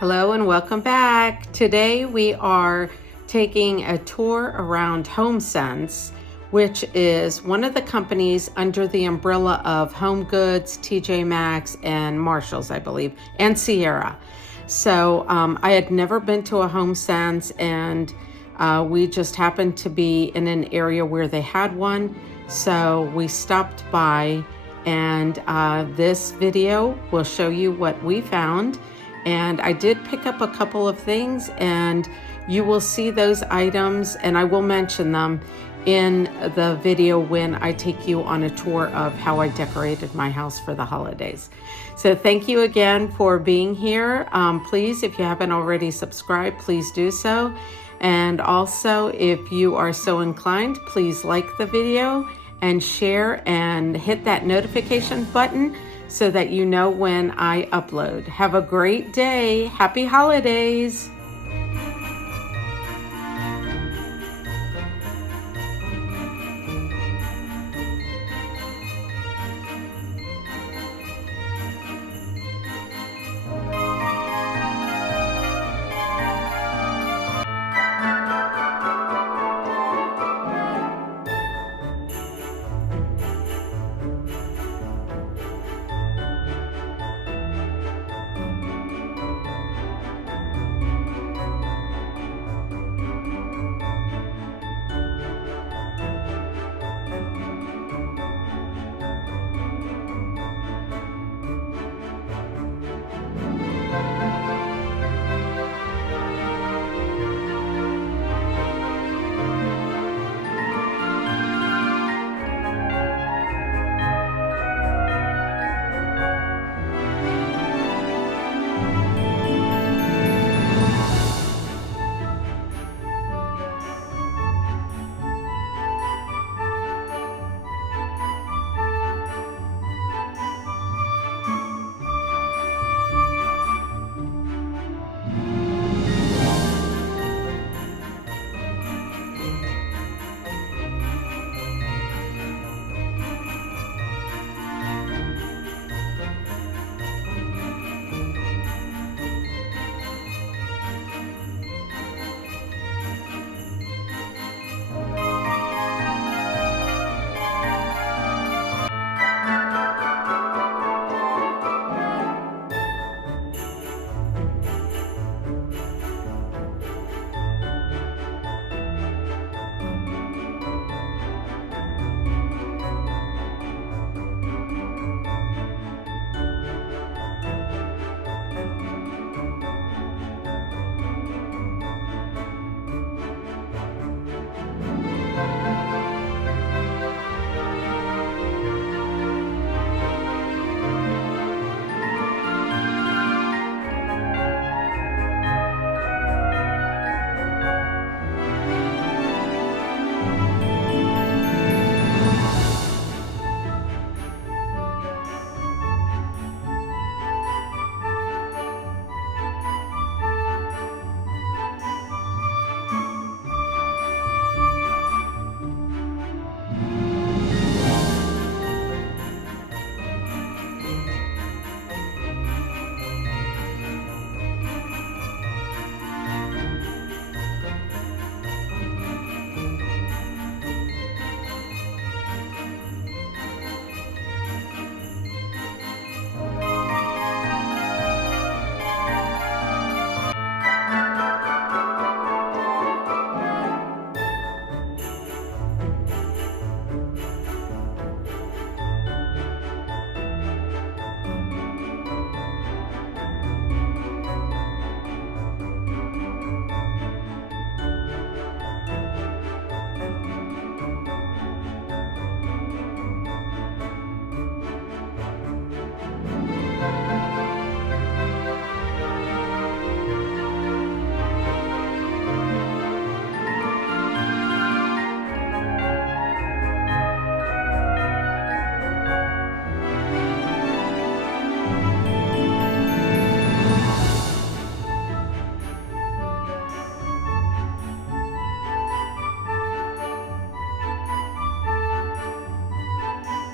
Hello and welcome back. Today we are taking a tour around HomeSense, which is one of the companies under the umbrella of HomeGoods, TJ Maxx, and Marshalls, I believe, and Sierra. So I had never been to a HomeSense, and we just happened to be in an area where they had one. So we stopped by, and this video will show you what we found. And I did pick up a couple of things, and you will see those items, and I will mention them in the video when I take you on a tour of how I decorated my house for the holidays. So thank you again for being here. Please, if you haven't already subscribed, please do so. And also, if you are so inclined, please like the video and share and hit that notification button so that you know when I upload. Have a great day. Happy holidays.